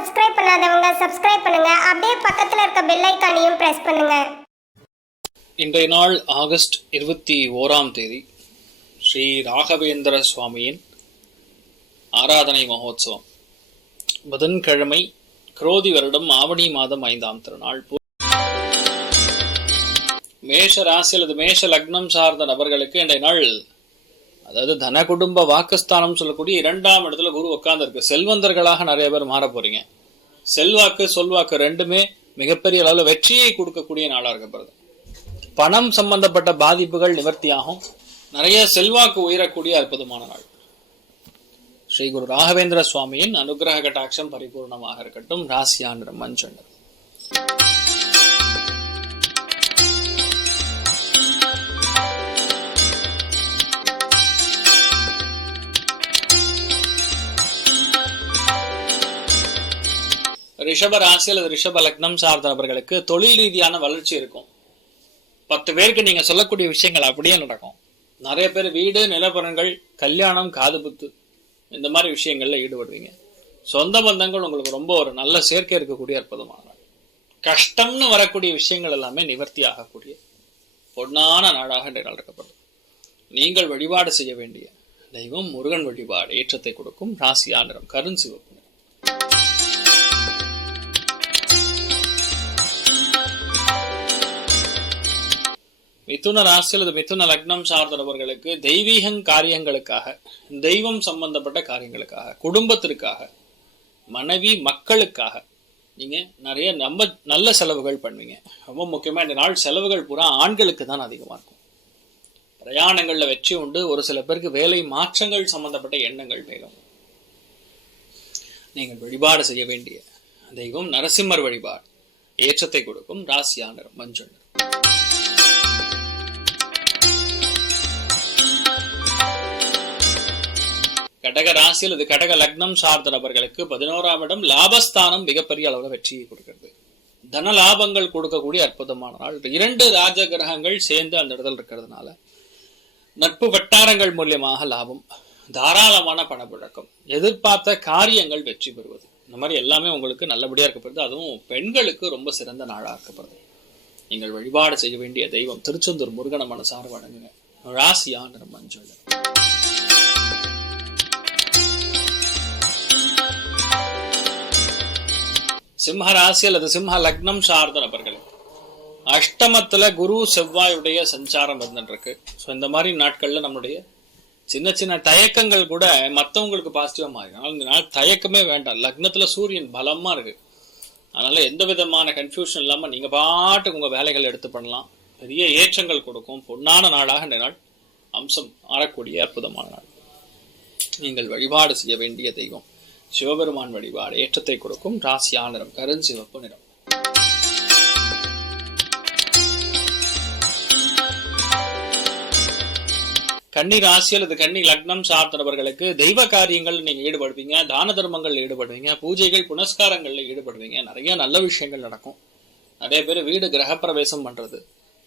Subscribe பண்ணாதவங்க subscribe பண்ணுங்க. அப்படியே பக்கத்துல இருக்க பெல் ஐக்கானையும் பிரஸ் பண்ணுங்க. இன்றைய நாள் ஆகஸ்ட் இருபத்தி ஓராம் தேதி. ஸ்ரீ ராகவேந்திர சுவாமியின் ஆராதனை மகோத்சவம். புதன்கிழமை குரோதி வருடம் ஆவணி மாதம் ஐந்தாம் திருநாள். மேஷ ராசி அல்லது மேஷ லக்னம் சார்ந்த நபர்களுக்கு இன்றைய நாள் அதாவது தன குடும்ப வாக்குஸ்தானம் சொல்லக்கூடிய இரண்டாம் இடத்துல குரு உட்கார்ந்துருக்கு. செல்வந்தர்களாக நிறைய பேர் மாற போறீங்க. செல்வாக்கு சொல்வாக்கு ரெண்டுமே மிகப்பெரிய அளவில் வெற்றியை கொடுக்கக்கூடிய நாளாக இருக்கப்படுது பணம் சம்பந்தப்பட்ட பாதிப்புகள் நிவர்த்தியாகும். நிறைய செல்வாக்கு உயரக்கூடிய அற்புதமான நாள். ஸ்ரீ குரு ராகவேந்திர சுவாமியின் அனுகிரக கட்டாட்சம் பரிபூர்ணமாக இருக்கட்டும். ராசியான் மஞ்சள் ரிஷப ராசி அல்லது ரிஷப லக்னம் சார்ந்த நபர்களுக்கு தொழில் ரீதியான வளர்ச்சி இருக்கும். பத்து பேருக்கு நீங்க சொல்லக்கூடிய விஷயங்கள் அப்படியே நடக்கும். நிறைய பேர் வீடு நிலப்பரங்கள் கல்யாணம் காது புத்து இந்த மாதிரி விஷயங்கள்ல ஈடுபடுவீங்க. சொந்த பந்தங்கள் உங்களுக்கு ரொம்ப ஒரு நல்ல சேர்க்கை இருக்கக்கூடிய அற்புதமான கஷ்டம்னு வரக்கூடிய விஷயங்கள் எல்லாமே நிவர்த்தி ஆகக்கூடிய பொன்னான நாடாக இன்றைய நீங்கள் வழிபாடு செய்ய வேண்டிய தெய்வம் முருகன் வழிபாடு ஏற்றத்தை கொடுக்கும். ராசியா நிறம் கருண் சிவப்பு மிதுன ராசி அல்லது மிதுன லக்னம் சார்ந்த நபர்களுக்கு தெய்வீக காரியங்களுக்காக தெய்வம் சம்பந்தப்பட்ட காரியங்களுக்காக குடும்பத்திற்காக மனைவி மக்களுக்காக நீங்க நிறைய நம்ம நல்ல செலவுகள் பண்ணுவீங்க. ரொம்ப முக்கியமாக இந்த நாள் செலவுகள் பூரா ஆண்களுக்கு தான் அதிகமா இருக்கும். பிரயாணங்கள்ல வெற்றி உண்டு. ஒரு சில பேருக்கு வேலை மாற்றங்கள் சம்பந்தப்பட்ட எண்ணங்கள் மேலும். நீங்கள் வழிபாடு செய்ய வேண்டிய தெய்வம் நரசிம்மர் வழிபாடு. ஏற்றத்தை கொடுக்கும் ராசியானர் மஞ்சள். கடக ராசி அல்லது கடக லக்னம் சார்ந்த நபர்களுக்கு பதினோராம் இடம் லாபஸ்தானம் மிகப்பெரிய அளவில் வெற்றியை கொடுக்கிறது. தன லாபங்கள் கொடுக்கக்கூடிய அற்புதமான நாள். இரண்டு ராஜ கிரகங்கள் சேர்ந்து அந்த இடத்துல இருக்கிறதுனால நட்பு வட்டாரங்கள் மூலியமாக லாபம் தாராளமான பணப்புழக்கம் எதிர்பார்த்த காரியங்கள் வெற்றி பெறுவது. இந்த மாதிரி எல்லாமே உங்களுக்கு நல்லபடியா இருக்கப்படுது அதுவும் பெண்களுக்கு ரொம்ப சிறந்த நாளாக இருக்கப்படுது நீங்கள் வழிபாடு செய்ய வேண்டிய தெய்வம் திருச்செந்தூர் முருகன மனசார வணங்குங்க. ராசியா நிறம் மஞ்சள். சிம்ம ராசி அல்லது சிம்ம லக்னம் சார்ந்த நபர்களுக்கு அஷ்டமத்துல குரு செவ்வாயுடைய சஞ்சாரம் வந்துட்டு இருக்கு ஸோ இந்த மாதிரி நாட்கள்ல நம்மளுடைய சின்ன சின்ன தயக்கங்கள் கூட மற்றவங்களுக்கு பாசிட்டிவா மாறி இந்த நாள் தயக்கமே வேண்டாம். லக்னத்துல சூரியன் பலமா இருக்கு. அதனால எந்த விதமான கன்ஃபியூஷன் இல்லாம நீங்க பாட்டுக்கு உங்க வேலைகள் எடுத்து பண்ணலாம். பெரிய ஏற்றங்கள் கொடுக்கும். பொன்னான நாளாக இந்த நாள் அம்சம் ஆறக்கூடிய அற்புதமான நாள். நீங்கள் வழிபாடு செய்ய வேண்டிய தெய்வம். சிவபெருமான் வழிபாடு ஏற்றத்தை கொடுக்கும் ராசியா நிறம் கருஞ்சிவப்பு நிறம். கன்னி ராசி அல்லது கன்னி லக்னம் சார்ந்த நபர்களுக்கு தெய்வ காரியங்கள் நீங்க ஈடுபடுவீங்க தான தர்மங்கள் ஈடுபடுவீங்க பூஜைகள் புனஸ்காரங்கள்ல ஈடுபடுவீங்க. நிறைய நல்ல விஷயங்கள் நடக்கும். நிறைய பேர் வீடு கிரகப்பிரவேசம் பண்றது.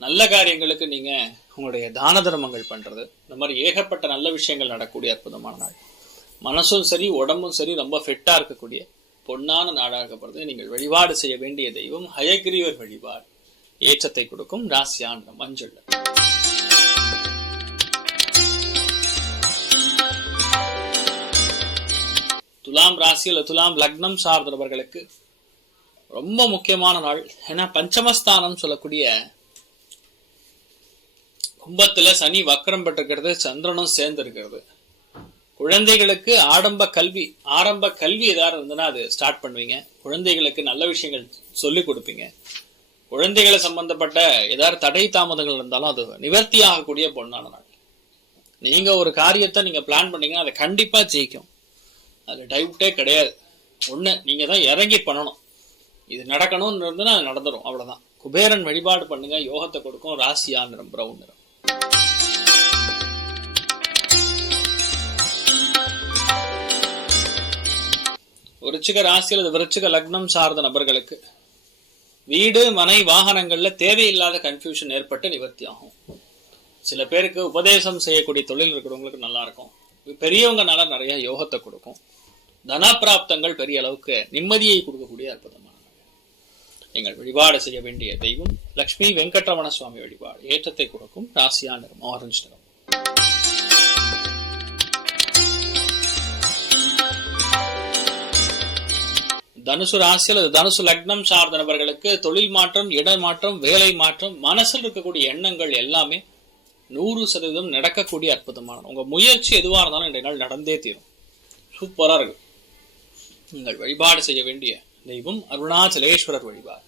நல்ல காரியங்களுக்கு நீங்க உங்களுடைய தான தர்மங்கள் பண்றது. இந்த மாதிரி ஏகப்பட்ட நல்ல விஷயங்கள் நடக்கக்கூடிய அற்புதமான நாள். மனசும் சரி உடம்பும் சரி ரொம்ப ஃபிட்டா இருக்கக்கூடிய பொன்னான இருக்கப்படுது நீங்கள் வழிபாடு செய்ய வேண்டிய தெய்வம் ஹயகிரீவர் வழிபாடு. ஏற்றத்தை கொடுக்கும் ராசியான மஞ்சள் துலாம் ராசியில் துலாம் லக்னம் சார்ந்தவர்களுக்கு ரொம்ப முக்கியமான நாள். ஏன்னா பஞ்சமஸ்தானம் சொல்லக்கூடிய கும்பத்துல சனி வக்கரம் பெற்றிருக்கிறது சந்திரனும் சேர்ந்து இருக்கிறது குழந்தைகளுக்கு ஆடம்ப கல்வி ஆரம்ப கல்வி ஏதாவது இருந்ததுன்னா அது ஸ்டார்ட் பண்ணுவீங்க. குழந்தைகளுக்கு நல்ல விஷயங்கள் சொல்லிக் கொடுப்பீங்க. குழந்தைகளை சம்பந்தப்பட்ட ஏதாவது தடை தாமதங்கள் இருந்தாலும் அது நிவர்த்தி ஆகக்கூடிய பொண்ணான நாள். நீங்க ஒரு காரியத்தை நீங்க பிளான் பண்ணீங்கன்னா அதை கண்டிப்பா ஜெயிக்கும். அது டவுட்டே கிடையாது. ஒன்று நீங்கள் தான் இறங்கி பண்ணணும். இது நடக்கணும்னு இருந்ததுன்னா அது நடந்துடும் அவ்வளோதான் குபேரன் வழிபாடு பண்ணுங்க யோகத்தை கொடுக்கும். ராசியா நிறம் பிரவுன் நிறம். விருச்சிக ராசி அல்லது விருச்சிக லக்னம் சார்ந்த நபர்களுக்கு வீடு மனை வாகனங்கள்ல தேவையில்லாத கன்ஃபியூஷன் ஏற்பட்டு நிவர்த்தி ஆகும். சில பேருக்கு உபதேசம் செய்யக்கூடிய தொழில் இருக்கிறவங்களுக்கு நல்லா இருக்கும் பெரியவங்கனால நிறைய யோகத்தை கொடுக்கும். தனப்பிராப்தங்கள் பெரிய அளவுக்கு நிம்மதியை கொடுக்கக்கூடிய அற்புதமான நீங்கள் வழிபாடு செய்ய வேண்டிய தெய்வம் லக்ஷ்மி வெங்கட்ரமண சுவாமி வழிபாடு ஏற்றத்தை கொடுக்கும். ராசியா நிறம் ஆரஞ்சு நிறம் தனுசு ராசியில் தனுசு லக்னம் சார்ந்த நபர்களுக்கு தொழில் மாற்றம் இட மாற்றம் வேலை மாற்றம் மனசில் இருக்கக்கூடிய எண்ணங்கள் எல்லாமே நூறு சதவீதம் நடக்கக்கூடிய அற்புதமான உங்க முயற்சி எதுவாக இருந்தாலும் இன்றைய நாள் நடந்தே தீரும். சூப்பராக இருக்கும் நீங்கள் வழிபாடு செய்ய வேண்டிய தெய்வம் அருணாச்சலேஸ்வரர் வழிபாடு.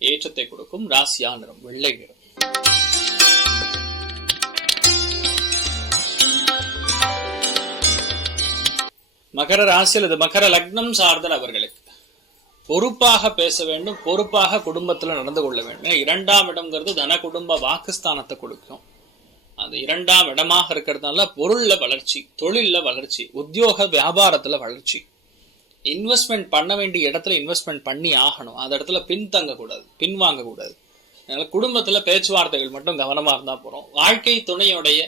ஏற்றத்தை கொடுக்கும் ராசியா நிறம் வெள்ளை நிறம். மகர ராசியில் இது மகர லக்னம் சார்ந்த நபர்களுக்கு பொறுப்பாக பேச வேண்டும் பொறுப்பாக குடும்பத்துல நடந்து கொள்ள வேண்டும். இரண்டாம் இடம்ங்கிறது தன குடும்ப வாக்குஸ்தானத்தை கொடுக்கும். அந்த இரண்டாம் இடமாக இருக்கிறதுனால பொருள்ல வளர்ச்சி தொழில்ல வளர்ச்சி உத்தியோக வியாபாரத்துல வளர்ச்சி. இன்வெஸ்ட்மெண்ட் பண்ண வேண்டிய இடத்துல இன்வெஸ்ட்மெண்ட் பண்ணி ஆகணும். அந்த இடத்துல பின்தங்க கூடாது பின்வாங்க கூடாது அதனால குடும்பத்துல பேச்சுவார்த்தைகள் மட்டும் கவனமா இருந்தா போறோம். வாழ்க்கை துணையுடைய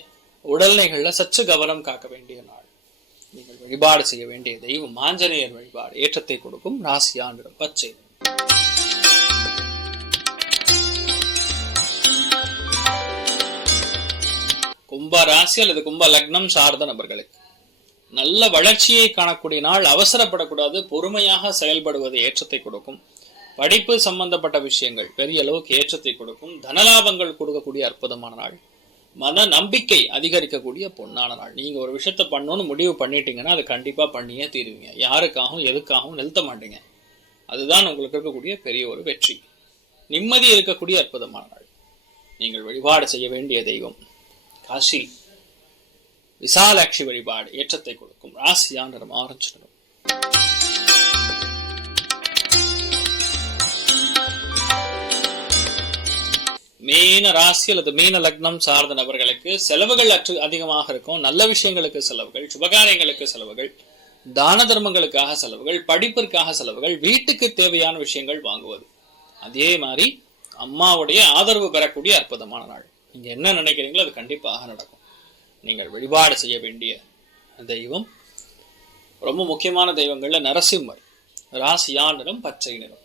உடல்நிலைகள்ல சற்று கவனம் காக்க வேண்டிய நாள். நீங்கள் வழிபாடு செய்ய வேண்டிய தெய்வம் ஆஞ்சநேயர் வழிபாடு. ஏற்றத்தை கொடுக்கும் ராசியாண்டிடம் பச்சை. கும்ப ராசி அல்லது கும்ப லக்னம் சார்ந்த நபர்களுக்கு நல்ல வளர்ச்சியை காணக்கூடிய நாள் அவசரப்படக்கூடாது பொறுமையாக செயல்படுவது ஏற்றத்தை கொடுக்கும். படிப்பு சம்பந்தப்பட்ட விஷயங்கள் பெரிய அளவுக்கு ஏற்றத்தை கொடுக்கும். தனலாபங்கள் கொடுக்கக்கூடிய அற்புதமான நாள். மன நம்பிக்கை அதிகரிக்கக்கூடிய பொன்னான நாள். நீங்க ஒரு விஷயத்த பண்ணணும்னு முடிவு பண்ணிட்டீங்கன்னா அதை கண்டிப்பா பண்ணியே தீருவீங்க. யாருக்காகவும் எதுக்காகவும் நிறுத்த மாட்டீங்க. அதுதான் உங்களுக்கு இருக்கக்கூடிய பெரிய ஒரு வெற்றி. நிம்மதி இருக்கக்கூடிய அற்புதமான நாள். நீங்கள் வழிபாடு செய்ய வேண்டிய தெய்வம். காசி. விசாலாட்சி வழிபாடு ஏற்றத்தை கொடுக்கும். ராசியா நிறம் ஆரஞ்சு நிறம். மீன ராசி அல்லது மீன லக்னம் சார்ந்த நபர்களுக்கு செலவுகள் அற்று அதிகமாக இருக்கும். நல்ல விஷயங்களுக்கு செலவுகள் சுபகாரியங்களுக்கு செலவுகள் தான தர்மங்களுக்காக செலவுகள் படிப்பிற்காக செலவுகள் வீட்டுக்கு தேவையான விஷயங்கள் வாங்குவது. அதே மாதிரி அம்மாவுடைய ஆதரவு பெறக்கூடிய அற்புதமான நாள். நீங்க என்ன நினைக்கிறீங்களோ அது கண்டிப்பாக நடக்கும். நீங்கள் வழிபாடு செய்ய வேண்டிய தெய்வம். ரொம்ப முக்கியமான தெய்வங்கள்ல நரசிம்மர். ராசியா நிறம் பச்சை நிறம்.